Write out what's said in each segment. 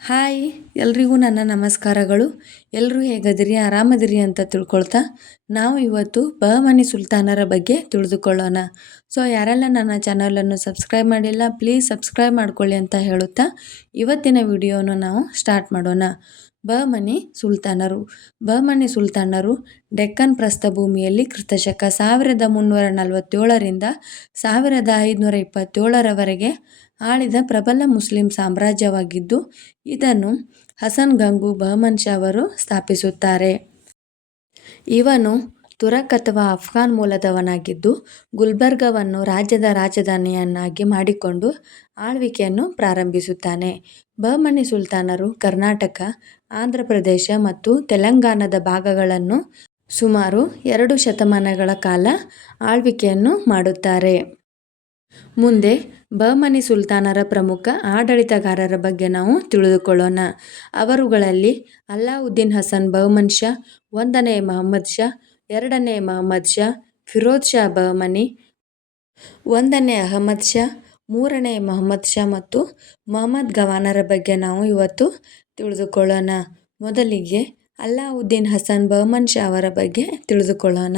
Hi ಎಲ್ರಿಗೂ ನನ್ನ ನಮಸ್ಕಾರಗಳು. ಎಲ್ಲರೂ ಹೇಗದಿರಿ, ಆರಾಮದಿರಿ ಅಂತ ತಿಳ್ಕೊಳ್ತಾ ನಾವು ಇವತ್ತು ಬಹಮನಿ ಸುಲ್ತಾನರ ಬಗ್ಗೆ ತಿಳಿದುಕೊಳ್ಳೋಣ. ಸೊ ಯಾರೆಲ್ಲ ನನ್ನ ಚಾನಲನ್ನು ಸಬ್ಸ್ಕ್ರೈಬ್ ಮಾಡಿಲ್ಲ ಪ್ಲೀಸ್ ಸಬ್ಸ್ಕ್ರೈಬ್ ಮಾಡ್ಕೊಳ್ಳಿ ಅಂತ ಹೇಳುತ್ತಾ ಇವತ್ತಿನ ವಿಡಿಯೋನ ನಾವು ಸ್ಟಾರ್ಟ್ ಮಾಡೋಣ. ಬಹಮನಿ ಸುಲ್ತಾನರು ಡೆಕ್ಕನ್ ಪ್ರಸ್ಥಭೂಮಿಯಲ್ಲಿ ಕ್ರಿಸ್ತಶಕ 1347ರಿಂದ 1527ರವರೆಗೆ ಆಳಿದ ಪ್ರಬಲ ಮುಸ್ಲಿಂ ಸಾಮ್ರಾಜ್ಯವಾಗಿದ್ದು, ಇದನ್ನು ಹಸನ್ ಗಂಗು ಬಹಮನ್ ಶಾ ಅವರು ಸ್ಥಾಪಿಸುತ್ತಾರೆ. ಇವನು ತುರಕ್ ಅಥವಾ ಅಫ್ಘಾನ್ ಮೂಲದವನಾಗಿದ್ದು, ಗುಲ್ಬರ್ಗವನ್ನು ರಾಜ್ಯದ ರಾಜಧಾನಿಯನ್ನಾಗಿ ಮಾಡಿಕೊಂಡು ಆಳ್ವಿಕೆಯನ್ನು ಪ್ರಾರಂಭಿಸುತ್ತಾನೆ. ಬಹಮನಿ ಸುಲ್ತಾನರು ಕರ್ನಾಟಕ, ಆಂಧ್ರ ಪ್ರದೇಶ ಮತ್ತು ತೆಲಂಗಾಣದ ಭಾಗಗಳನ್ನು ಸುಮಾರು 2 ಶತಮಾನಗಳ ಕಾಲ ಆಳ್ವಿಕೆಯನ್ನು ಮಾಡುತ್ತಾರೆ. ಮುಂದೆ ಬಹಮನಿ ಸುಲ್ತಾನರ ಪ್ರಮುಖ ಆಡಳಿತಗಾರರ ಬಗ್ಗೆ ನಾವು ತಿಳಿದುಕೊಳ್ಳೋಣ. ಅವರುಗಳಲ್ಲಿ ಅಲ್ಲಾವುದ್ದೀನ್ ಹಸನ್ ಬಹಮನ್ ಶಾ, 1ನೇ ಮಹಮ್ಮದ್ ಶಾ, 2ನೇ ಮಹಮ್ಮದ್ ಶಾ, ಫಿರೋಜ್ ಶಾ ಬಹಮನಿ, 1ನೇ ಅಹಮದ್ ಶಾ, 3ನೇ ಮಹಮ್ಮದ್ ಶಾ ಮತ್ತು ಮಹಮ್ಮದ್ ಗವಾನರ ಬಗ್ಗೆ ನಾವು ಇವತ್ತು ತಿಳಿದುಕೊಳ್ಳೋಣ. ಮೊದಲಿಗೆ ಅಲ್ಲಾವುದ್ದೀನ್ ಹಸನ್ ಬಹಮನ್ ಶಾ ಅವರ ಬಗ್ಗೆ ತಿಳಿದುಕೊಳ್ಳೋಣ.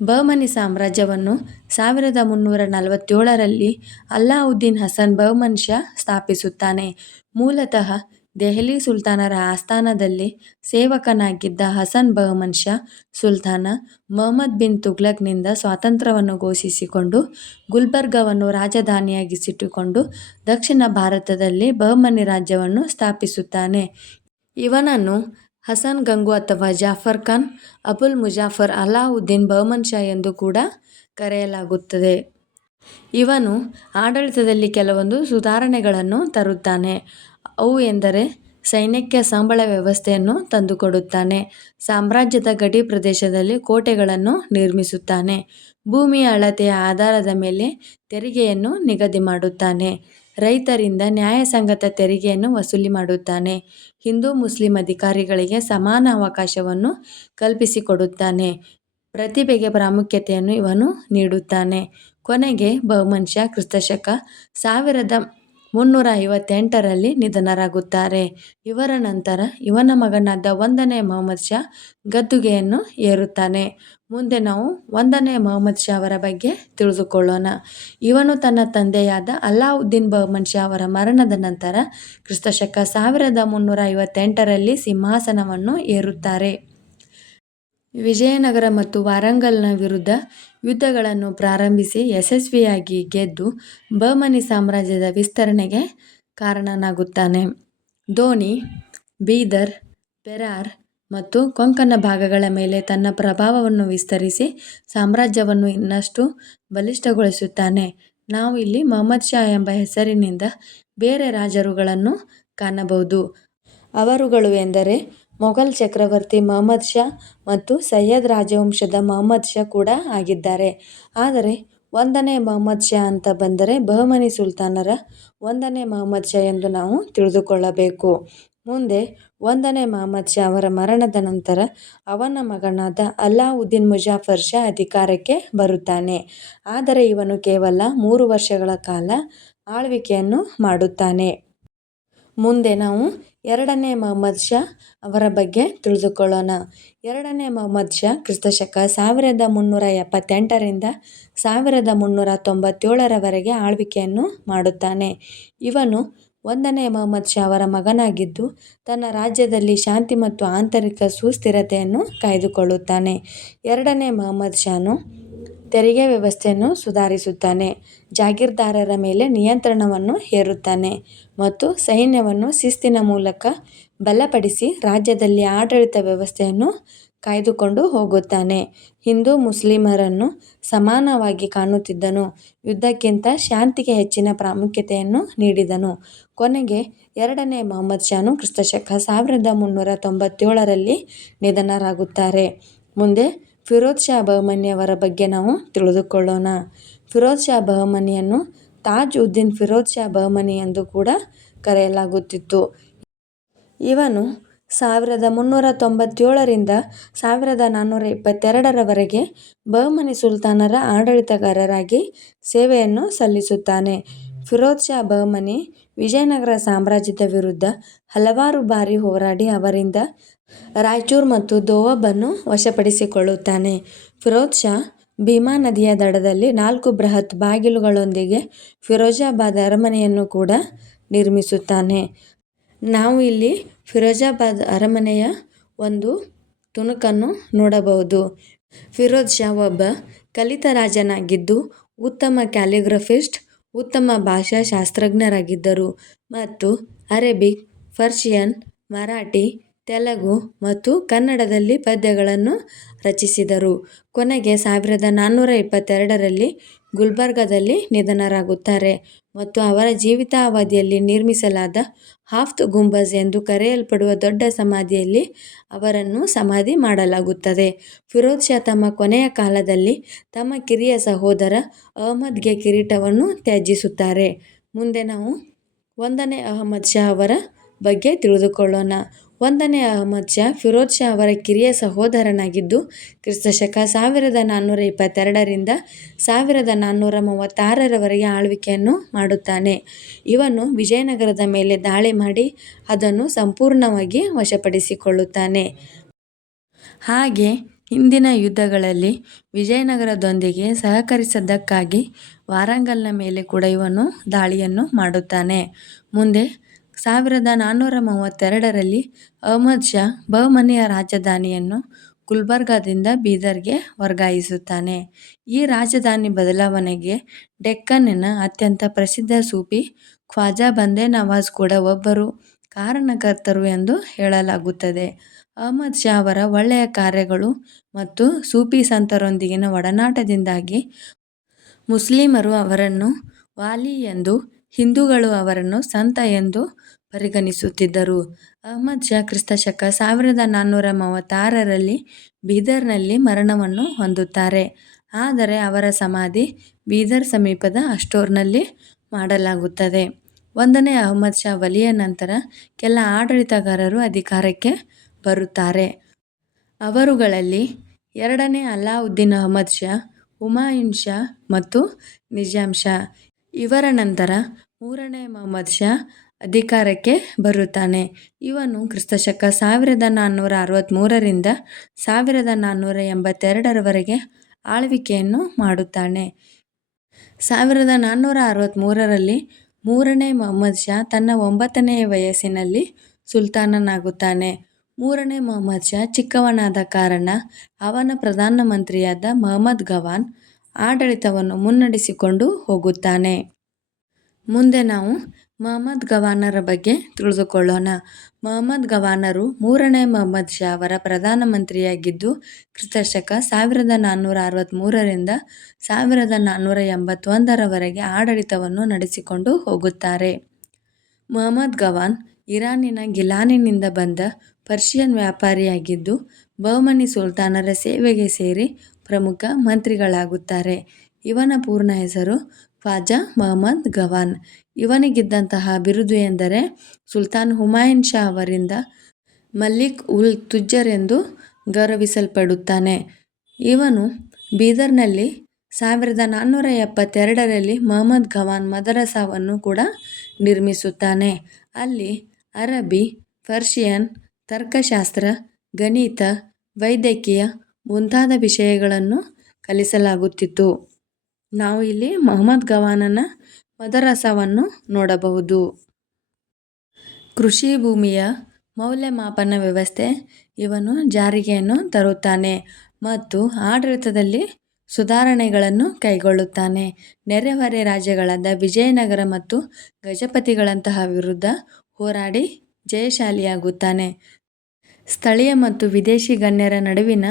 ಬಹಮನಿ ಸಾಮ್ರಾಜ್ಯವನ್ನು 1347ರಲ್ಲಿ ಅಲ್ಲಾವುದ್ದೀನ್ ಹಸನ್ ಬಹಮನ್ ಶಾ ಸ್ಥಾಪಿಸುತ್ತಾನೆ. ಮೂಲತಃ ದೆಹಲಿ ಸುಲ್ತಾನರ ಆಸ್ಥಾನದಲ್ಲಿ ಸೇವಕನಾಗಿದ್ದ ಹಸನ್ ಬಹಮನ್ ಶಾ, ಸುಲ್ತಾನ ಮುಹಮ್ಮದ್ ಬಿನ್ ತುಘ್ಲಕ್ನಿಂದ ಸ್ವಾತಂತ್ರ್ಯವನ್ನು ಘೋಷಿಸಿಕೊಂಡು ಗುಲ್ಬರ್ಗವನ್ನು ರಾಜಧಾನಿಯಾಗಿಸಿಟ್ಟುಕೊಂಡು ದಕ್ಷಿಣ ಭಾರತದಲ್ಲಿ ಬಹಮನಿ ರಾಜ್ಯವನ್ನು ಸ್ಥಾಪಿಸುತ್ತಾನೆ. ಇವನನ್ನು ಹಸನ್ ಗಂಗು ಅಥವಾ ಜಾಫರ್ ಖಾನ್ ಅಬುಲ್ ಮುಜಾಫರ್ ಅಲ್ಲಾವುದ್ದೀನ್ ಬಹಮನ್ ಶಾ ಎಂದು ಕೂಡ ಕರೆಯಲಾಗುತ್ತದೆ. ಇವನು ಆಡಳಿತದಲ್ಲಿ ಕೆಲವೊಂದು ಸುಧಾರಣೆಗಳನ್ನು ತರುತ್ತಾನೆ. ಅವು ಎಂದರೆ ಸೈನ್ಯಕ್ಕೆ ಸಂಬಳ ವ್ಯವಸ್ಥೆಯನ್ನು ತಂದುಕೊಡುತ್ತಾನೆ, ಸಾಮ್ರಾಜ್ಯದ ಗಡಿ ಪ್ರದೇಶದಲ್ಲಿ ಕೋಟೆಗಳನ್ನು ನಿರ್ಮಿಸುತ್ತಾನೆ, ಭೂಮಿಯ ಅಳತೆಯ ಆಧಾರದ ಮೇಲೆ ತೆರಿಗೆಯನ್ನು ನಿಗದಿ ಮಾಡುತ್ತಾನೆ, ರೈತರಿಂದ ನ್ಯಾಯಸಂಗತ ತೆರಿಗೆಯನ್ನು ವಸೂಲಿ ಮಾಡುತ್ತಾನೆ, ಹಿಂದೂ ಮುಸ್ಲಿಂ ಅಧಿಕಾರಿಗಳಿಗೆ ಸಮಾನ ಅವಕಾಶವನ್ನು ಕಲ್ಪಿಸಿಕೊಡುತ್ತಾನೆ, ಪ್ರತಿಭೆಗೆ ಪ್ರಾಮುಖ್ಯತೆಯನ್ನು ಇವನು ನೀಡುತ್ತಾನೆ. ಕೊನೆಗೆ ಬಹಮನ್ ಶಾ ಕ್ರಿಸ್ತಶಕ 1358ರಲ್ಲಿ ನಿಧನರಾಗುತ್ತಾರೆ. ಇವರ ನಂತರ ಇವನ ಮಗನಾದ 1ನೇ ಮಹಮ್ಮದ್ ಶಾ ಗದ್ದುಗೆಯನ್ನು ಏರುತ್ತಾನೆ. ಮುಂದೆ ನಾವು 1ನೇ ಮಹಮ್ಮದ್ ಶಾ ಅವರ ಬಗ್ಗೆ ತಿಳಿದುಕೊಳ್ಳೋಣ. ಇವನು ತನ್ನ ತಂದೆಯಾದ ಅಲ್ಲಾವುದ್ದೀನ್ ಬಹಮನ್ ಶಾ ಅವರ ಮರಣದ ನಂತರ ಕ್ರಿಸ್ತಶಕ 1358ರಲ್ಲಿ ಸಿಂಹಾಸನವನ್ನು ಏರುತ್ತಾರೆ. ವಿಜಯನಗರ ಮತ್ತು ವಾರಂಗಲ್ನ ವಿರುದ್ಧ ಯುದ್ಧಗಳನ್ನು ಪ್ರಾರಂಭಿಸಿ ಯಶಸ್ವಿಯಾಗಿ ಗೆದ್ದು ಬಹಮನಿ ಸಾಮ್ರಾಜ್ಯದ ವಿಸ್ತರಣೆಗೆ ಕಾರಣನಾಗುತ್ತಾನೆ. ದೋನಿ, ಬೀದರ್, ಬೆರಾರ್ ಮತ್ತು ಕೊಂಕಣ ಭಾಗಗಳ ಮೇಲೆ ತನ್ನ ಪ್ರಭಾವವನ್ನು ವಿಸ್ತರಿಸಿ ಸಾಮ್ರಾಜ್ಯವನ್ನು ಇನ್ನಷ್ಟು ಬಲಿಷ್ಠಗೊಳಿಸುತ್ತಾನೆ. ನಾವು ಇಲ್ಲಿ ಮಹಮ್ಮದ್ ಶಾ ಎಂಬ ಹೆಸರಿನಿಂದ ಬೇರೆ ರಾಜರುಗಳನ್ನು ಕಾಣಬಹುದು. ಅವರುಗಳು ಎಂದರೆ ಮೊಘಲ್ ಚಕ್ರವರ್ತಿ ಮಹಮ್ಮದ್ ಶಾ ಮತ್ತು ಸಯ್ಯದ್ ರಾಜವಂಶದ ಮಹಮ್ಮದ್ ಶಾ ಕೂಡ ಆಗಿದ್ದಾರೆ. ಆದರೆ 1ನೇ ಮಹಮ್ಮದ್ ಶಾ ಅಂತ ಬಂದರೆ ಬಹಮನಿ ಸುಲ್ತಾನರ 1ನೇ ಮಹಮ್ಮದ್ ಶಾ ಎಂದು ನಾವು ತಿಳಿದುಕೊಳ್ಳಬೇಕು. ಮುಂದೆ 1ನೇ ಮಹಮ್ಮದ್ ಶಾ ಅವರ ಮರಣದ ನಂತರ ಅವನ ಮಗನಾದ ಅಲ್ಲಾವುದ್ದೀನ್ ಮುಜಾಫರ್ ಶಾ ಅಧಿಕಾರಕ್ಕೆ ಬರುತ್ತಾನೆ. ಆದರೆ ಇವನು ಕೇವಲ 3 ವರ್ಷಗಳ ಕಾಲ ಆಳ್ವಿಕೆಯನ್ನು ಮಾಡುತ್ತಾನೆ. ಮುಂದೆ ನಾವು 2ನೇ ಮಹಮ್ಮದ್ ಶಾ ಅವರ ಬಗ್ಗೆ ತಿಳಿದುಕೊಳ್ಳೋಣ. 2ನೇ ಮಹಮ್ಮದ್ ಶಾ ಕ್ರಿಸ್ತಶಕ 1378ರಿಂದ 1397ರವರೆಗೆ ಆಳ್ವಿಕೆಯನ್ನು ಮಾಡುತ್ತಾನೆ. ಇವನು 1ನೇ ಮಹಮ್ಮದ್ ಶಾ ಅವರ ಮಗನಾಗಿದ್ದು, ತನ್ನ ರಾಜ್ಯದಲ್ಲಿ ಶಾಂತಿ ಮತ್ತು ಆಂತರಿಕ ಸುಸ್ಥಿರತೆಯನ್ನು ಕಾಯ್ದುಕೊಳ್ಳುತ್ತಾನೆ. 2ನೇ ಮಹಮ್ಮದ್ ಶಾನು ತೆರಿಗೆ ವ್ಯವಸ್ಥೆಯನ್ನು ಸುಧಾರಿಸುತ್ತಾನೆ, ಜಾಗೀರ್ದಾರರ ಮೇಲೆ ನಿಯಂತ್ರಣವನ್ನು ಹೇರುತ್ತಾನೆ ಮತ್ತು ಸೈನ್ಯವನ್ನು ಶಿಸ್ತಿನ ಮೂಲಕ ಬಲಪಡಿಸಿ ರಾಜ್ಯದಲ್ಲಿ ಆಡಳಿತ ವ್ಯವಸ್ಥೆಯನ್ನು ಕಾಯ್ದುಕೊಂಡು ಹೋಗುತ್ತಾನೆ. ಹಿಂದೂ ಮುಸ್ಲಿಮರನ್ನು ಸಮಾನವಾಗಿ ಕಾಣುತ್ತಿದ್ದನು, ಯುದ್ಧಕ್ಕಿಂತ ಶಾಂತಿಗೆ ಹೆಚ್ಚಿನ ಪ್ರಾಮುಖ್ಯತೆಯನ್ನು ನೀಡಿದನು. ಕೊನೆಗೆ 2ನೇ ಮಹಮ್ಮದ್ ಶಾನು ಕ್ರಿಸ್ತಶಕ 1397ರಲ್ಲಿ ನಿಧನರಾಗುತ್ತಾರೆ. ಮುಂದೆ ಫಿರೋಜ್ ಶಾ ಬಹಮನಿ ಅವರ ಬಗ್ಗೆ ನಾವು ತಿಳಿದುಕೊಳ್ಳೋಣ. ಫಿರೋಜ್ ಶಾ ಬಹಮನಿಯನ್ನು ತಾಜ್ ಉದ್ದೀನ್ ಫಿರೋಜ್ ಶಾ ಬಹಮನಿ ಎಂದು ಕೂಡ ಕರೆಯಲಾಗುತ್ತಿತ್ತು. ಇವನು 1397ರಿಂದ 1422ರವರೆಗೆ ಬಹಮನಿ ಸುಲ್ತಾನರ ಆಡಳಿತಗಾರರಾಗಿ ಸೇವೆಯನ್ನು ಸಲ್ಲಿಸುತ್ತಾನೆ. ಫಿರೋಜ್ ಶಾ ಬಹಮನಿ ವಿಜಯನಗರ ಸಾಮ್ರಾಜ್ಯದ ವಿರುದ್ಧ ಹಲವಾರು ಬಾರಿ ಹೋರಾಡಿ ಅವರಿಂದ ರಾಯಚೂರು ಮತ್ತು ದೋವಬನ್ನು ವಶಪಡಿಸಿಕೊಳ್ಳುತ್ತಾನೆ. ಫಿರೋಜ್ ಶಾ ಭೀಮಾ ನದಿಯ ದಡದಲ್ಲಿ 4 ಬೃಹತ್ ಬಾಗಿಲುಗಳೊಂದಿಗೆ ಫಿರೋಜಾಬಾದ್ ಅರಮನೆಯನ್ನು ಕೂಡ ನಿರ್ಮಿಸುತ್ತಾನೆ. ನಾವು ಇಲ್ಲಿ ಫಿರೋಜಾಬಾದ್ ಅರಮನೆಯ ಒಂದು ತುಣುಕನ್ನು ನೋಡಬಹುದು. ಫಿರೋಜ್ ಶಾ ಒಬ್ಬ ಕಲಿತ ರಾಜನಾಗಿದ್ದು ಉತ್ತಮ ಕ್ಯಾಲಿಗ್ರಫಿಸ್ಟ್, ಉತ್ತಮ ಭಾಷಾಶಾಸ್ತ್ರಜ್ಞರಾಗಿದ್ದರು ಮತ್ತು ಅರೇಬಿಕ್, ಪರ್ಷಿಯನ್, ಮರಾಠಿ, ತೆಲುಗು ಮತ್ತು ಕನ್ನಡದಲ್ಲಿ ಪದ್ಯಗಳನ್ನು ರಚಿಸಿದರು. ಕೊನೆಗೆ 1422ರಲ್ಲಿ ಗುಲ್ಬರ್ಗಾದಲ್ಲಿ ನಿಧನರಾಗುತ್ತಾರೆ ಮತ್ತು ಅವರ ಜೀವಿತಾವಧಿಯಲ್ಲಿ ನಿರ್ಮಿಸಲಾದ ಹಾಫ್ತ್ ಗುಂಬಜ್ ಎಂದು ಕರೆಯಲ್ಪಡುವ ದೊಡ್ಡ ಸಮಾಧಿಯಲ್ಲಿ ಅವರನ್ನು ಸಮಾಧಿ ಮಾಡಲಾಗುತ್ತದೆ. ಫಿರೋಜ್ ಶಾ ತಮ್ಮ ಕೊನೆಯ ಕಾಲದಲ್ಲಿ ತಮ್ಮ ಕಿರಿಯ ಸಹೋದರ ಅಹ್ಮದ್ಗೆ ಕಿರೀಟವನ್ನು ತ್ಯಜಿಸುತ್ತಾರೆ. ಮುಂದೆ ನಾವು 1ನೇ ಅಹ್ಮದ್ ಶಾ ಅವರ ಬಗ್ಗೆ ತಿಳಿದುಕೊಳ್ಳೋಣ. 1ನೇ ಅಹ್ಮದ್ ಶಾ ಫಿರೋಜ್ ಶಾ ಅವರ ಕಿರಿಯ ಸಹೋದರನಾಗಿದ್ದು ಕ್ರಿ.ಶ. 1422ರಿಂದ 1436ರವರೆಗೆ ಆಳ್ವಿಕೆಯನ್ನು ಮಾಡುತ್ತಾನೆ. ಇವನು ವಿಜಯನಗರದ ಮೇಲೆ ದಾಳಿ ಮಾಡಿ ಅದನ್ನು ಸಂಪೂರ್ಣವಾಗಿ ವಶಪಡಿಸಿಕೊಳ್ಳುತ್ತಾನೆ. ಹಾಗೆ ಹಿಂದಿನ ಯುದ್ಧಗಳಲ್ಲಿ ವಿಜಯನಗರದೊಂದಿಗೆ ಸಹಕರಿಸಿದ್ದಕ್ಕಾಗಿ ವಾರಂಗಲ್ನ ಮೇಲೆ ಕೂಡ ಇವನು ದಾಳಿಯನ್ನು ಮಾಡುತ್ತಾನೆ. ಮುಂದೆ 1432ರಲ್ಲಿ ಅಹ್ಮದ್ ಶಾ ಬಹಮನಿಯ ರಾಜಧಾನಿಯನ್ನು ಗುಲ್ಬರ್ಗಾದಿಂದ ಬೀದರ್ಗೆ ವರ್ಗಾಯಿಸುತ್ತಾನೆ. ಈ ರಾಜಧಾನಿ ಬದಲಾವಣೆಗೆ ಡೆಕ್ಕನ್ನಿನ ಅತ್ಯಂತ ಪ್ರಸಿದ್ಧ ಸೂಫಿ ಖ್ವಾಜಾ ಬಂದೇ ನವಾಜ್ ಕೂಡ ಒಬ್ಬರು ಕಾರಣಕರ್ತರು ಎಂದು ಹೇಳಲಾಗುತ್ತದೆ. ಅಹ್ಮದ್ ಶಾ ಅವರ ಒಳ್ಳೆಯ ಕಾರ್ಯಗಳು ಮತ್ತು ಸೂಫಿ ಸಂತರೊಂದಿಗಿನ ಒಡನಾಟದಿಂದಾಗಿ ಮುಸ್ಲಿಮರು ಅವರನ್ನು ವಾಲಿ ಎಂದು, ಹಿಂದೂಗಳು ಅವರನ್ನು ಸಂತ ಎಂದು ಪರಿಗಣಿಸುತ್ತಿದ್ದರು. ಅಹ್ಮದ್ ಶಾ ಕ್ರಿ.ಶ. 1436ರಲ್ಲಿ ಬೀದರ್ನಲ್ಲಿ ಮರಣವನ್ನು ಹೊಂದುತ್ತಾರೆ. ಆದರೆ ಅವರ ಸಮಾಧಿ ಬೀದರ್ ಸಮೀಪದ ಅಷ್ಟೋರ್ನಲ್ಲಿ ಮಾಡಲಾಗುತ್ತದೆ. 1ನೇ ಅಹ್ಮದ್ ಶಾ ವಲಿಯ ನಂತರ ಕೆಲ ಆಡಳಿತಗಾರರು ಅಧಿಕಾರಕ್ಕೆ ಬರುತ್ತಾರೆ. ಅವರುಗಳಲ್ಲಿ 2ನೇ ಅಲಾವುದ್ದೀನ್ ಅಹ್ಮದ್ ಶಾ, ಹುಮಾಯೂನ್ ಶಾ ಮತ್ತು ನಿಜಾಮ್ ಶಾ. ಇವರ ನಂತರ 3ನೇ ಮಹಮದ್ ಶಾ ಅಧಿಕಾರಕ್ಕೆ ಬರುತ್ತಾನೆ. ಇವನು ಕ್ರಿ.ಶ. 1463ರಿಂದ 1482ರವರೆಗೆ ಆಳ್ವಿಕೆಯನ್ನು ಮಾಡುತ್ತಾನೆ. 1463ರಲ್ಲಿ 3ನೇ ಮಹಮದ್ ಶಾ ತನ್ನ 9ನೇ ವಯಸ್ಸಿನಲ್ಲಿ ಸುಲ್ತಾನನಾಗುತ್ತಾನೆ. 3ನೇ ಮಹಮದ್ ಶಾ ಚಿಕ್ಕವನಾದ ಕಾರಣ ಅವನ ಪ್ರಧಾನಮಂತ್ರಿಯಾದ ಮಹಮದ್ ಗವಾನ್ ಆಡಳಿತವನ್ನು ಮುನ್ನಡೆಸಿಕೊಂಡು ಹೋಗುತ್ತಾನೆ. ಮುಂದೆ ನಾವು ಮಹಮದ್ ಗವಾನರ ಬಗ್ಗೆ ತಿಳಿದುಕೊಳ್ಳೋಣ. ಮಹಮದ್ ಗವಾನರು 3ನೇ ಮಹಮದ್ ಶಾ ಅವರ ಪ್ರಧಾನಮಂತ್ರಿಯಾಗಿದ್ದು ಕ್ರಿ.ಶ. 1463ರಿಂದ 1481ರವರೆಗೆ ಆಡಳಿತವನ್ನು ನಡೆಸಿಕೊಂಡು ಹೋಗುತ್ತಾರೆ. ಮಹಮದ್ ಗವಾನ್ ಇರಾನಿನ ಗಿಲಾನಿನಿಂದ ಬಂದ ಪರ್ಷಿಯನ್ ವ್ಯಾಪಾರಿಯಾಗಿದ್ದು ಬಹಮನಿ ಸುಲ್ತಾನರ ಸೇವೆಗೆ ಸೇರಿ ಪ್ರಮುಖ ಮಂತ್ರಿಗಳಾಗುತ್ತಾರೆ. ಇವನ ಪೂರ್ಣ ಹೆಸರು ಖ್ವಾಜಾ ಮಹಮದ್ ಗವಾನ್. ಇವನಿಗಿದ್ದಂತಹ ಬಿರುದು ಎಂದರೆ ಸುಲ್ತಾನ್ ಹುಮಾಯೂನ್ ಶಾ ಅವರಿಂದ ಮಲಿಕ್ ಉಲ್ ತುಜ್ಜರ್ ಎಂದು ಗೌರವಿಸಲ್ಪಡುತ್ತಾನೆ. ಇವನು ಬೀದರ್ನಲ್ಲಿ 1472ರಲ್ಲಿ ಮಹಮದ್ ಗವಾನ್ ಮದರಸಾವನ್ನು ಕೂಡ ನಿರ್ಮಿಸುತ್ತಾನೆ. ಅಲ್ಲಿ ಅರಬ್ಬಿ, ಪರ್ಷಿಯನ್, ತರ್ಕಶಾಸ್ತ್ರ, ಗಣಿತ, ವೈದ್ಯಕೀಯ ಮುಂತಾದ ವಿಷಯಗಳನ್ನು ಕಲಿಸಲಾಗುತ್ತಿತ್ತು. ನಾವು ಇಲ್ಲಿ ಮಹಮದ್ ಗವಾನನ ಮದರಸಾವನ್ನು ನೋಡಬಹುದು. ಕೃಷಿ ಭೂಮಿಯ ಮೌಲ್ಯಮಾಪನ ವ್ಯವಸ್ಥೆ ಇವನು ಜಾರಿಗೆಯನ್ನು ತರುತ್ತಾನೆ ಮತ್ತು ಆಡಳಿತದಲ್ಲಿ ಸುಧಾರಣೆಗಳನ್ನು ಕೈಗೊಳ್ಳುತ್ತಾನೆ. ನೆರೆಹೊರೆ ರಾಜ್ಯಗಳಾದ ವಿಜಯನಗರ ಮತ್ತು ಗಜಪತಿಗಳಂತಹ ವಿರುದ್ಧ ಹೋರಾಡಿ ಜಯಶಾಲಿಯಾಗುತ್ತಾನೆ. ಸ್ಥಳೀಯ ಮತ್ತು ವಿದೇಶಿ ಗಣ್ಯರ ನಡುವಿನ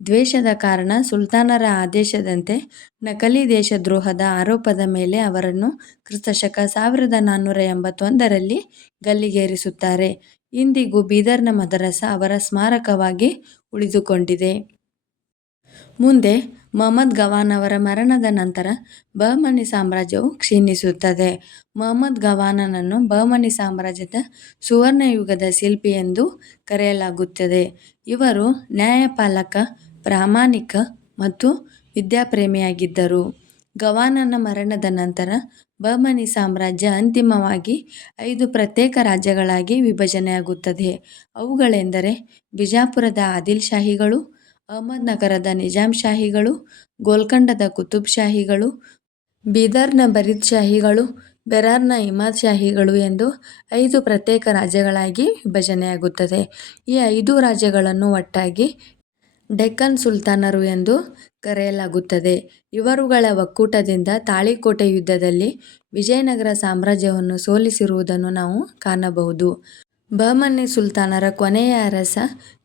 ದ್ವೇಷದ ಕಾರಣ ಸುಲ್ತಾನರ ಆದೇಶದಂತೆ ನಕಲಿ ದೇಶದ್ರೋಹದ ಆರೋಪದ ಮೇಲೆ ಅವರನ್ನು ಕ್ರಿ.ಶ. 1481ರಲ್ಲಿ ಗಲ್ಲಿಗೇರಿಸುತ್ತಾರೆ. ಇಂದಿಗೂ ಬೀದರ್ನ ಮದರಸಾ ಅವರ ಸ್ಮಾರಕವಾಗಿ ಉಳಿದುಕೊಂಡಿದೆ. ಮುಂದೆ ಮಹಮದ್ ಗವಾನ್ ಅವರ ಮರಣದ ನಂತರ ಬಹಮನಿ ಸಾಮ್ರಾಜ್ಯವು ಕ್ಷೀಣಿಸುತ್ತದೆ. ಮಹಮದ್ ಗವಾನನನ್ನು ಬಹಮನಿ ಸಾಮ್ರಾಜ್ಯದ ಸುವರ್ಣಯುಗದ ಶಿಲ್ಪಿ ಎಂದು ಕರೆಯಲಾಗುತ್ತದೆ. ಇವರು ನ್ಯಾಯಪಾಲಕ, ಪ್ರಾಮಾಣಿಕ ಮತ್ತು ವಿದ್ಯಾಪ್ರೇಮಿಯಾಗಿದ್ದರು. ಗವಾನನ ಮರಣದ ನಂತರ ಬಹಮನಿ ಸಾಮ್ರಾಜ್ಯ ಅಂತಿಮವಾಗಿ 5 ಪ್ರತ್ಯೇಕ ರಾಜ್ಯಗಳಾಗಿ ವಿಭಜನೆಯಾಗುತ್ತದೆ. ಅವುಗಳೆಂದರೆ ಬಿಜಾಪುರದ ಆದಿಲ್ ಶಾಹಿಗಳು, ಅಹಮದ್ನಗರದ ನಿಜಾಂ ಶಾಹಿಗಳು, ಗೋಲ್ಕೊಂಡದ ಕುತುಬ್ ಶಾಹಿಗಳು, ಬೀದರ್ನ ಬರೀದ್ ಶಾಹಿಗಳು, ಬೆರಾರ್ನ ಇಮಾದ್ ಶಾಹಿಗಳು ಎಂದು 5 ಪ್ರತ್ಯೇಕ ರಾಜ್ಯಗಳಾಗಿ ವಿಭಜನೆಯಾಗುತ್ತದೆ. ಈ 5 ರಾಜ್ಯಗಳನ್ನು ಒಟ್ಟಾಗಿ ಡೆಕ್ಕನ್ ಸುಲ್ತಾನರು ಎಂದು ಕರೆಯಲಾಗುತ್ತದೆ. ಇವರುಗಳ ಒಕ್ಕೂಟದಿಂದ ತಾಳಿಕೋಟೆ ಯುದ್ಧದಲ್ಲಿ ವಿಜಯನಗರ ಸಾಮ್ರಾಜ್ಯವನ್ನು ಸೋಲಿಸಿರುವುದನ್ನು ನಾವು ಕಾಣಬಹುದು. ಬಹಮನಿ ಸುಲ್ತಾನರ ಕೊನೆಯ ಅರಸ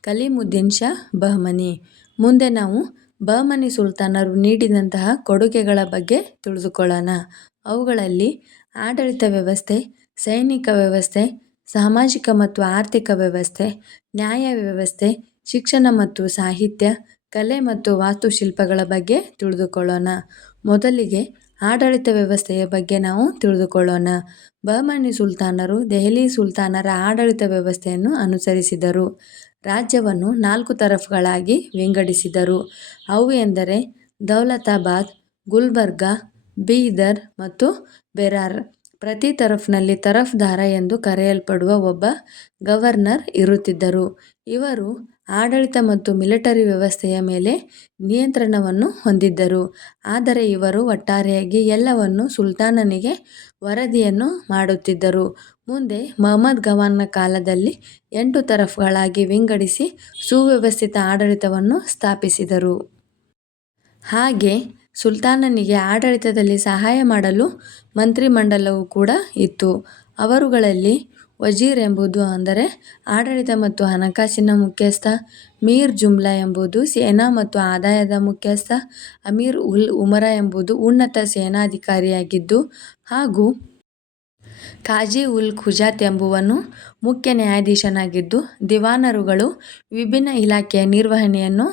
ಕಲೀಮುದ್ದೀನ್ ಶಾ ಬಹಮನಿ. ಮುಂದೆ ನಾವು ಬಹಮನಿ ಸುಲ್ತಾನರು ನೀಡಿದಂತಹ ಕೊಡುಗೆಗಳ ಬಗ್ಗೆ ತಿಳಿದುಕೊಳ್ಳೋಣ. ಅವುಗಳಲ್ಲಿ ಆಡಳಿತ ವ್ಯವಸ್ಥೆ, ಸೈನಿಕ ವ್ಯವಸ್ಥೆ, ಸಾಮಾಜಿಕ ಮತ್ತು ಆರ್ಥಿಕ ವ್ಯವಸ್ಥೆ, ನ್ಯಾಯ ವ್ಯವಸ್ಥೆ, ಶಿಕ್ಷಣ ಮತ್ತು ಸಾಹಿತ್ಯ, ಕಲೆ ಮತ್ತು ವಾಸ್ತುಶಿಲ್ಪಗಳ ಬಗ್ಗೆ ತಿಳಿದುಕೊಳ್ಳೋಣ. ಮೊದಲಿಗೆ ಆಡಳಿತ ವ್ಯವಸ್ಥೆಯ ಬಗ್ಗೆ ನಾವು ತಿಳಿದುಕೊಳ್ಳೋಣ. ಬಹಮನಿ ಸುಲ್ತಾನರು ದೆಹಲಿ ಸುಲ್ತಾನರ ಆಡಳಿತ ವ್ಯವಸ್ಥೆಯನ್ನು ಅನುಸರಿಸಿದರು. ರಾಜ್ಯವನ್ನು 4 ತರಫ್ಗಳಾಗಿ ವಿಂಗಡಿಸಿದರು. ಅವು ಎಂದರೆ ದೌಲತಾಬಾದ್, ಗುಲ್ಬರ್ಗಾ, ಬೀದರ್ ಮತ್ತು ಬೆರಾರ್. ಪ್ರತಿ ತರಫ್ನಲ್ಲಿ ತರಫ್ದಾರ ಎಂದು ಕರೆಯಲ್ಪಡುವ ಒಬ್ಬ ಗವರ್ನರ್ ಇರುತ್ತಿದ್ದರು. ಇವರು ಆಡಳಿತ ಮತ್ತು ಮಿಲಿಟರಿ ವ್ಯವಸ್ಥೆಯ ಮೇಲೆ ನಿಯಂತ್ರಣವನ್ನು ಹೊಂದಿದ್ದರು. ಆದರೆ ಇವರು ಒಟ್ಟಾರೆಯಾಗಿ ಎಲ್ಲವನ್ನೂ ಸುಲ್ತಾನನಿಗೆ ವರದಿಯನ್ನು ಮಾಡುತ್ತಿದ್ದರು. ಮುಂದೆ ಮಹಮ್ಮದ್ ಗವಾನ್ನ ಕಾಲದಲ್ಲಿ 8 ತರಫ್ಗಳಾಗಿ ವಿಂಗಡಿಸಿ ಸುವ್ಯವಸ್ಥಿತ ಆಡಳಿತವನ್ನು ಸ್ಥಾಪಿಸಿದರು. ಹಾಗೆ ಸುಲ್ತಾನನಿಗೆ ಆಡಳಿತದಲ್ಲಿ ಸಹಾಯ ಮಾಡಲು ಮಂತ್ರಿಮಂಡಲವೂ ಕೂಡ ಇತ್ತು. ಅವರುಗಳಲ್ಲಿ ವಜೀರ್ ಎಂಬುದು ಅಂದರೆ ಆಡಳಿತ ಮತ್ತು ಹಣಕಾಸಿನ ಮುಖ್ಯಸ್ಥ, ಮೀರ್ ಜುಮ್ಲಾ ಎಂಬುದು ಸೇನಾ ಮತ್ತು ಆದಾಯದ ಮುಖ್ಯಸ್ಥ, ಅಮೀರ್ ಉಲ್ ಉಮರಾ ಎಂಬುದು ಉನ್ನತ ಸೇನಾಧಿಕಾರಿಯಾಗಿದ್ದು ಹಾಗೂ ಕಾಜಿ ಉಲ್ ಖುಜಾತ್ ಎಂಬುವನು ಮುಖ್ಯ ನ್ಯಾಯಾಧೀಶನಾಗಿದ್ದು, ದಿವಾನರುಗಳು ವಿಭಿನ್ನ ಇಲಾಖೆಯ ನಿರ್ವಹಣೆಯನ್ನು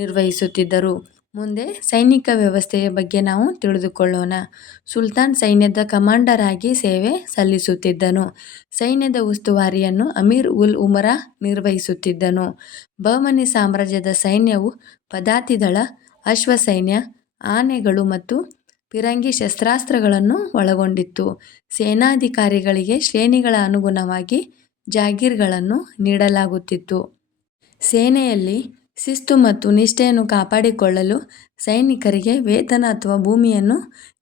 ನಿರ್ವಹಿಸುತ್ತಿದ್ದರು. ಮುಂದೆ ಸೈನಿಕ ವ್ಯವಸ್ಥೆಯ ಬಗ್ಗೆ ನಾವು ತಿಳಿದುಕೊಳ್ಳೋಣ. ಸುಲ್ತಾನ್ ಸೈನ್ಯದ ಕಮಾಂಡರ್ ಆಗಿ ಸೇವೆ ಸಲ್ಲಿಸುತ್ತಿದ್ದನು. ಸೈನ್ಯದ ಉಸ್ತುವಾರಿಯನ್ನು ಅಮೀರ್ ಉಲ್ ಉಮರಾ ನಿರ್ವಹಿಸುತ್ತಿದ್ದನು. ಬಹಮನಿ ಸಾಮ್ರಾಜ್ಯದ ಸೈನ್ಯವು ಪದಾತಿದಳ, ಅಶ್ವಸೈನ್ಯ, ಆನೆಗಳು ಮತ್ತು ಫಿರಂಗಿ ಶಸ್ತ್ರಾಸ್ತ್ರಗಳನ್ನು ಒಳಗೊಂಡಿತ್ತು. ಸೇನಾಧಿಕಾರಿಗಳಿಗೆ ಶ್ರೇಣಿಗಳ ಅನುಗುಣವಾಗಿ ಜಾಗೀರ್ಗಳನ್ನು ನೀಡಲಾಗುತ್ತಿತ್ತು. ಸೇನೆಯಲ್ಲಿ ಶಿಸ್ತು ಮತ್ತು ನಿಷ್ಠೆಯನ್ನು ಕಾಪಾಡಿಕೊಳ್ಳಲು ಸೈನಿಕರಿಗೆ ವೇತನ ಅಥವಾ ಭೂಮಿಯನ್ನು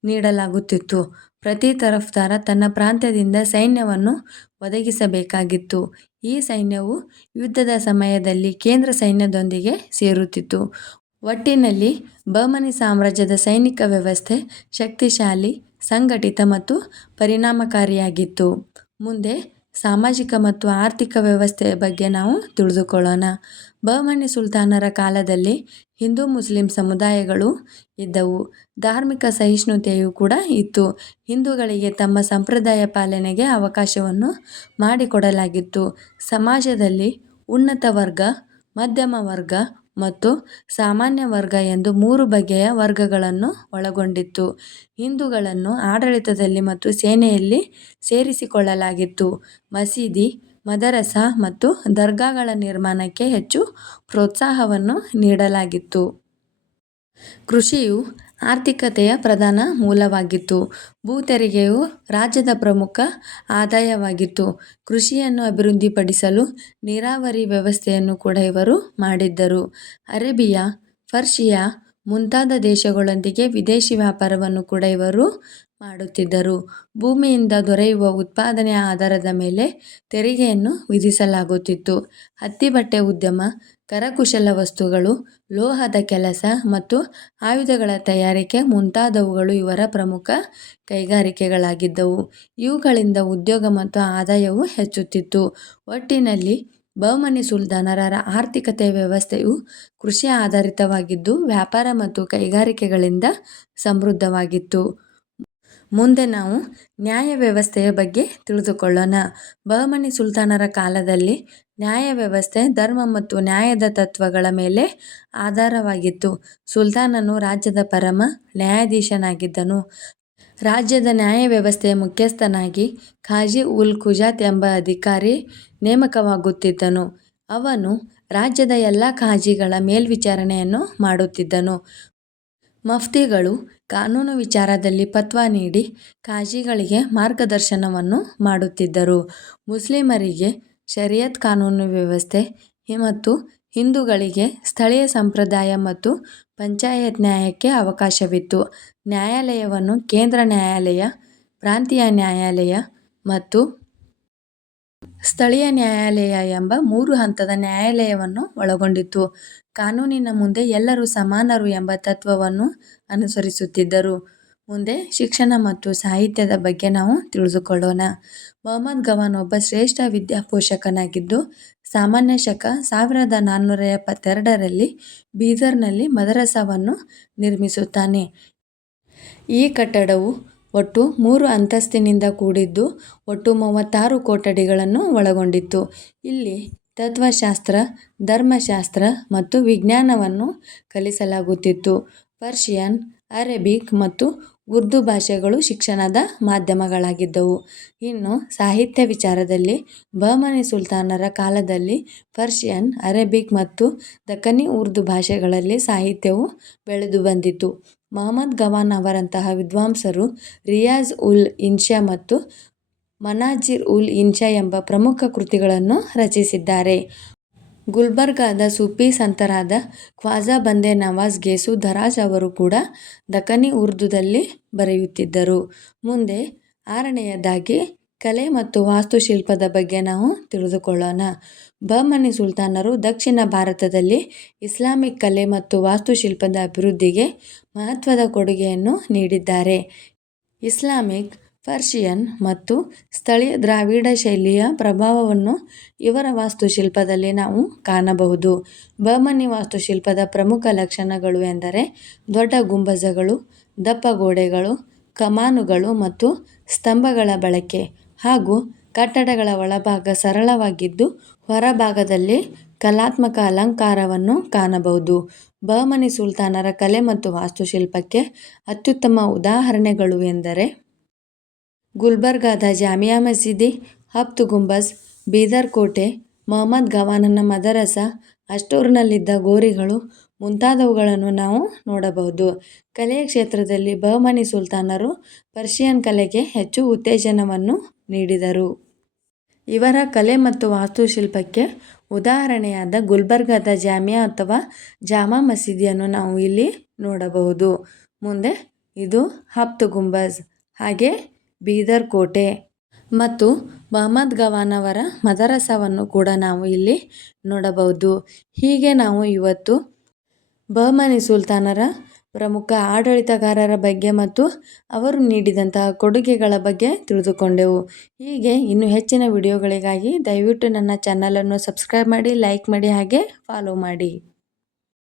ನೀಡಲಾಗುತ್ತಿತ್ತು. ಪ್ರತಿ ತರಫ್ದಾರ ತನ್ನ ಪ್ರಾಂತ್ಯದಿಂದ ಸೈನ್ಯವನ್ನು ಒದಗಿಸಬೇಕಾಗಿತ್ತು. ಈ ಸೈನ್ಯವು ಯುದ್ಧದ ಸಮಯದಲ್ಲಿ ಕೇಂದ್ರ ಸೈನ್ಯದೊಂದಿಗೆ ಸೇರುತ್ತಿತ್ತು. ಒಟ್ಟಿನಲ್ಲಿ ಬಹಮನಿ ಸಾಮ್ರಾಜ್ಯದ ಸೈನಿಕ ವ್ಯವಸ್ಥೆ ಶಕ್ತಿಶಾಲಿ, ಸಂಘಟಿತ ಮತ್ತು ಪರಿಣಾಮಕಾರಿಯಾಗಿತ್ತು. ಮುಂದೆ ಸಾಮಾಜಿಕ ಮತ್ತು ಆರ್ಥಿಕ ವ್ಯವಸ್ಥೆಯ ಬಗ್ಗೆ ನಾವು ತಿಳಿದುಕೊಳ್ಳೋಣ. ಬಹಮನಿ ಸುಲ್ತಾನರ ಕಾಲದಲ್ಲಿ ಹಿಂದೂ ಮುಸ್ಲಿಂ ಸಮುದಾಯಗಳು ಇದ್ದವು. ಧಾರ್ಮಿಕ ಸಹಿಷ್ಣುತೆಯೂ ಕೂಡ ಇತ್ತು. ಹಿಂದೂಗಳಿಗೆ ತಮ್ಮ ಸಂಪ್ರದಾಯ ಪಾಲನೆಗೆ ಅವಕಾಶವನ್ನು ಮಾಡಿಕೊಡಲಾಗಿತ್ತು. ಸಮಾಜದಲ್ಲಿ ಉನ್ನತ ವರ್ಗ, ಮಧ್ಯಮ ವರ್ಗ ಮತ್ತು ಸಾಮಾನ್ಯ ವರ್ಗ ಎಂದು 3 ಬಗೆಯ ವರ್ಗಗಳನ್ನು ಒಳಗೊಂಡಿತ್ತು. ಹಿಂದೂಗಳನ್ನು ಆಡಳಿತದಲ್ಲಿ ಮತ್ತು ಸೇನೆಯಲ್ಲಿ ಸೇರಿಸಿಕೊಳ್ಳಲಾಗಿತ್ತು. ಮಸೀದಿ, ಮದರಸಾ ಮತ್ತು ದರ್ಗಾಗಳ ನಿರ್ಮಾಣಕ್ಕೆ ಹೆಚ್ಚು ಪ್ರೋತ್ಸಾಹವನ್ನು ನೀಡಲಾಗಿತ್ತು. ಕೃಷಿಯು ಆರ್ಥಿಕತೆಯ ಪ್ರಧಾನ ಮೂಲವಾಗಿತ್ತು. ಭೂತೆರಿಗೆಯು ರಾಜ್ಯದ ಪ್ರಮುಖ ಆದಾಯವಾಗಿತ್ತು. ಕೃಷಿಯನ್ನು ಅಭಿವೃದ್ಧಿಪಡಿಸಲು ನೀರಾವರಿ ವ್ಯವಸ್ಥೆಯನ್ನು ಕೂಡ ಇವರು ಮಾಡಿದ್ದರು. ಅರೇಬಿಯಾ, ಪರ್ಷಿಯಾ ಮುಂತಾದ ದೇಶಗಳೊಂದಿಗೆ ವಿದೇಶಿ ವ್ಯಾಪಾರವನ್ನು ಕೂಡ ಇವರು ಮಾಡುತ್ತಿದ್ದರು. ಭೂಮಿಯಿಂದ ದೊರೆಯುವ ಉತ್ಪಾದನೆಯ ಆಧಾರದ ಮೇಲೆ ತೆರಿಗೆಯನ್ನು ವಿಧಿಸಲಾಗುತ್ತಿತ್ತು. ಹತ್ತಿ ಬಟ್ಟೆ ಉದ್ಯಮ, ಕರಕುಶಲ ವಸ್ತುಗಳು, ಲೋಹದ ಕೆಲಸ ಮತ್ತು ಆಯುಧಗಳ ತಯಾರಿಕೆ ಮುಂತಾದವುಗಳು ಇವರ ಪ್ರಮುಖ ಕೈಗಾರಿಕೆಗಳಾಗಿದ್ದವು. ಇವುಗಳಿಂದ ಉದ್ಯೋಗ ಮತ್ತು ಆದಾಯವು ಹೆಚ್ಚುತ್ತಿತ್ತು. ಒಟ್ಟಿನಲ್ಲಿ ಬಹಮನಿ ಸುಲ್ತಾನರ ಆರ್ಥಿಕತೆ ವ್ಯವಸ್ಥೆಯು ಕೃಷಿ ಆಧಾರಿತವಾಗಿದ್ದು ವ್ಯಾಪಾರ ಮತ್ತು ಕೈಗಾರಿಕೆಗಳಿಂದ ಸಮೃದ್ಧವಾಗಿತ್ತು. ಮುಂದೆ ನಾವು ನ್ಯಾಯ ವ್ಯವಸ್ಥೆಯ ಬಗ್ಗೆ ತಿಳಿದುಕೊಳ್ಳೋಣ. ಬಹಮನಿ ಸುಲ್ತಾನರ ಕಾಲದಲ್ಲಿ ನ್ಯಾಯ ವ್ಯವಸ್ಥೆ ಧರ್ಮ ಮತ್ತು ನ್ಯಾಯದ ತತ್ವಗಳ ಮೇಲೆ ಆಧಾರವಾಗಿತ್ತು. ಸುಲ್ತಾನನು ರಾಜ್ಯದ ಪರಮ ನ್ಯಾಯಾಧೀಶನಾಗಿದ್ದನು. ರಾಜ್ಯದ ನ್ಯಾಯ ವ್ಯವಸ್ಥೆಯ ಮುಖ್ಯಸ್ಥನಾಗಿ ಖಾಜಿ ಉಲ್ ಖುಜಾತ್ ಎಂಬ ಅಧಿಕಾರಿ ನೇಮಕವಾಗುತ್ತಿದ್ದನು. ಅವನು ರಾಜ್ಯದ ಎಲ್ಲ ಖಾಜಿಗಳ ಮೇಲ್ವಿಚಾರಣೆಯನ್ನು ಮಾಡುತ್ತಿದ್ದನು. ಮಫ್ತಿಗಳು ಕಾನೂನು ವಿಚಾರದಲ್ಲಿ ಫತ್ವಾ ನೀಡಿ ಕಾಜಿಗಳಿಗೆ ಮಾರ್ಗದರ್ಶನವನ್ನು ಮಾಡುತ್ತಿದ್ದರು. ಮುಸ್ಲಿಮರಿಗೆ ಶರಿಯತ್ ಕಾನೂನು ವ್ಯವಸ್ಥೆ ಮತ್ತು ಹಿಂದೂಗಳಿಗೆ ಸ್ಥಳೀಯ ಸಂಪ್ರದಾಯ ಮತ್ತು ಪಂಚಾಯತ್ ನ್ಯಾಯಕ್ಕೆ ಅವಕಾಶವಿತ್ತು. ನ್ಯಾಯಾಲಯವನ್ನು ಕೇಂದ್ರ ನ್ಯಾಯಾಲಯ, ಪ್ರಾಂತೀಯ ನ್ಯಾಯಾಲಯ ಮತ್ತು ಸ್ಥಳೀಯ ನ್ಯಾಯಾಲಯ ಎಂಬ 3 ಹಂತದ ನ್ಯಾಯಾಲಯವನ್ನು ಒಳಗೊಂಡಿತ್ತು. ಕಾನೂನಿನ ಮುಂದೆ ಎಲ್ಲರೂ ಸಮಾನರು ಎಂಬ ತತ್ವವನ್ನು ಅನುಸರಿಸುತ್ತಿದ್ದರು. ಮುಂದೆ ಶಿಕ್ಷಣ ಮತ್ತು ಸಾಹಿತ್ಯದ ಬಗ್ಗೆ ನಾವು ತಿಳಿದುಕೊಳ್ಳೋಣ. ಮೊಹಮ್ಮದ್ ಗವಾನ್ ಒಬ್ಬ ಶ್ರೇಷ್ಠ ವಿದ್ಯಾಪೋಷಕನಾಗಿದ್ದು, ಸಾಮಾನ್ಯ ಶಕ 1472ರಲ್ಲಿ ಬೀದರ್ನಲ್ಲಿ ಮದರಸಾವನ್ನು ನಿರ್ಮಿಸುತ್ತಾನೆ. ಈ ಕಟ್ಟಡವು ಒಟ್ಟು 3 ಅಂತಸ್ತಿನಿಂದ ಕೂಡಿದ್ದು ಒಟ್ಟು 36 ಕೊಠಡಿಗಳನ್ನು ಒಳಗೊಂಡಿತ್ತು. ಇಲ್ಲಿ ತತ್ವಶಾಸ್ತ್ರ, ಧರ್ಮಶಾಸ್ತ್ರ ಮತ್ತು ವಿಜ್ಞಾನವನ್ನು ಕಲಿಸಲಾಗುತ್ತಿತ್ತು. ಪರ್ಷಿಯನ್, ಅರೇಬಿಕ್ ಮತ್ತು ಉರ್ದು ಭಾಷೆಗಳು ಶಿಕ್ಷಣದ ಮಾಧ್ಯಮಗಳಾಗಿದ್ದವು. ಇನ್ನು ಸಾಹಿತ್ಯ ವಿಚಾರದಲ್ಲಿ ಬಹಮನಿ ಸುಲ್ತಾನರ ಕಾಲದಲ್ಲಿ ಪರ್ಷಿಯನ್, ಅರೇಬಿಕ್ ಮತ್ತು ದಕ್ಕನಿ ಉರ್ದು ಭಾಷೆಗಳಲ್ಲಿ ಸಾಹಿತ್ಯವು ಬೆಳೆದು ಬಂದಿತು. ಮೊಹಮ್ಮದ್ ಗವಾನ್ ಅವರಂತಹ ವಿದ್ವಾಂಸರು ರಿಯಾಜ್ ಉಲ್ ಇನ್ಷಾ ಮತ್ತು ಮನಾಜಿರ್ ಉಲ್ ಇನ್ಷಾ ಎಂಬ ಪ್ರಮುಖ ಕೃತಿಗಳನ್ನು ರಚಿಸಿದ್ದಾರೆ. ಗುಲ್ಬರ್ಗಾದ ಸೂಫಿ ಸಂತರಾದ ಖ್ವಾಜಾ ಬಂದೆ ನವಾಜ್ ಗೇಸು ದರಾಜ್ ಅವರು ಕೂಡ ದಕ್ಕನಿ ಉರ್ದುದಲ್ಲಿ ಬರೆಯುತ್ತಿದ್ದರು. ಮುಂದೆ 6ನೇಯದಾಗಿ ಕಲೆ ಮತ್ತು ವಾಸ್ತುಶಿಲ್ಪದ ಬಗ್ಗೆ ನಾವು ತಿಳಿದುಕೊಳ್ಳೋಣ. ಬಹಮನಿ ಸುಲ್ತಾನರು ದಕ್ಷಿಣ ಭಾರತದಲ್ಲಿ ಇಸ್ಲಾಮಿಕ್ ಕಲೆ ಮತ್ತು ವಾಸ್ತುಶಿಲ್ಪದ ಅಭಿವೃದ್ಧಿಗೆ ಮಹತ್ವದ ಕೊಡುಗೆಯನ್ನು ನೀಡಿದ್ದಾರೆ. ಇಸ್ಲಾಮಿಕ್, ಪರ್ಷಿಯನ್ ಮತ್ತು ಸ್ಥಳೀಯ ದ್ರಾವಿಡ ಶೈಲಿಯ ಪ್ರಭಾವವನ್ನು ಇವರ ವಾಸ್ತುಶಿಲ್ಪದಲ್ಲಿ ನಾವು ಕಾಣಬಹುದು. ಬಹಮನಿ ವಾಸ್ತುಶಿಲ್ಪದ ಪ್ರಮುಖ ಲಕ್ಷಣಗಳು ಎಂದರೆ ದೊಡ್ಡ ಗುಂಬಜಗಳು, ದಪ್ಪ ಗೋಡೆಗಳು, ಕಮಾನುಗಳು ಮತ್ತು ಸ್ತಂಭಗಳ ಬಳಕೆ ಹಾಗೂ ಕಟ್ಟಡಗಳ ಒಳಭಾಗ ಸರಳವಾಗಿದ್ದು ಹೊರಭಾಗದಲ್ಲಿ ಕಲಾತ್ಮಕ ಅಲಂಕಾರವನ್ನು ಕಾಣಬಹುದು. ಬಹಮನಿ ಸುಲ್ತಾನರ ಕಲೆ ಮತ್ತು ವಾಸ್ತುಶಿಲ್ಪಕ್ಕೆ ಅತ್ಯುತ್ತಮ ಉದಾಹರಣೆಗಳು ಎಂದರೆ ಗುಲ್ಬರ್ಗಾದ ಜಾಮಿಯಾ ಮಸೀದಿ, ಹಫ್ತ್ ಗುಂಬಜ್, ಬೀದರ್ ಕೋಟೆ, ಮೊಹಮ್ಮದ್ ಗವಾನನ ಮದರಸಾ, ಅಷ್ಟೂರಿನಲ್ಲಿದ್ದ ಗೋರಿಗಳು ಮುಂತಾದವುಗಳನ್ನು ನಾವು ನೋಡಬಹುದು. ಕಲೆಯ ಕ್ಷೇತ್ರದಲ್ಲಿ ಬಹಮನಿ ಸುಲ್ತಾನರು ಪರ್ಷಿಯನ್ ಕಲೆಗೆ ಹೆಚ್ಚು ಉತ್ತೇಜನವನ್ನು ನೀಡಿದರು. ಇವರ ಕಲೆ ಮತ್ತು ವಾಸ್ತುಶಿಲ್ಪಕ್ಕೆ ಉದಾಹರಣೆಯಾದ ಗುಲ್ಬರ್ಗಾದ ಜಾಮಿಯಾ ಅಥವಾ ಜಾಮಾ ಮಸೀದಿಯನ್ನು ನಾವು ಇಲ್ಲಿ ನೋಡಬಹುದು. ಮುಂದೆ ಇದು ಹಫ್ತ್ ಗುಂಬಜ್, ಹಾಗೆ ಬೀದರ್ ಕೋಟೆ ಮತ್ತು ಮೊಹಮ್ಮದ್ ಗವಾನ್ ಅವರ ಮದರಸಾವನ್ನು ಕೂಡ ನಾವು ಇಲ್ಲಿ ನೋಡಬಹುದು. ಹೀಗೆ ನಾವು ಇವತ್ತು ಬಹಮನಿ ಸುಲ್ತಾನರ ಪ್ರಮುಖ ಆಡಳಿತಗಾರರ ಬಗ್ಗೆ ಮತ್ತು ಅವರು ನೀಡಿದಂತಹ ಕೊಡುಗೆಗಳ ಬಗ್ಗೆ ತಿಳಿದುಕೊಂಡೆವು. ಹೀಗೆ ಇನ್ನೂ ಹೆಚ್ಚಿನ ವಿಡಿಯೋಗಳಿಗಾಗಿ ದಯವಿಟ್ಟು ನನ್ನ ಚಾನಲನ್ನು ಸಬ್ಸ್ಕ್ರೈಬ್ ಮಾಡಿ, ಲೈಕ್ ಮಾಡಿ, ಹಾಗೆ ಫಾಲೋ ಮಾಡಿ.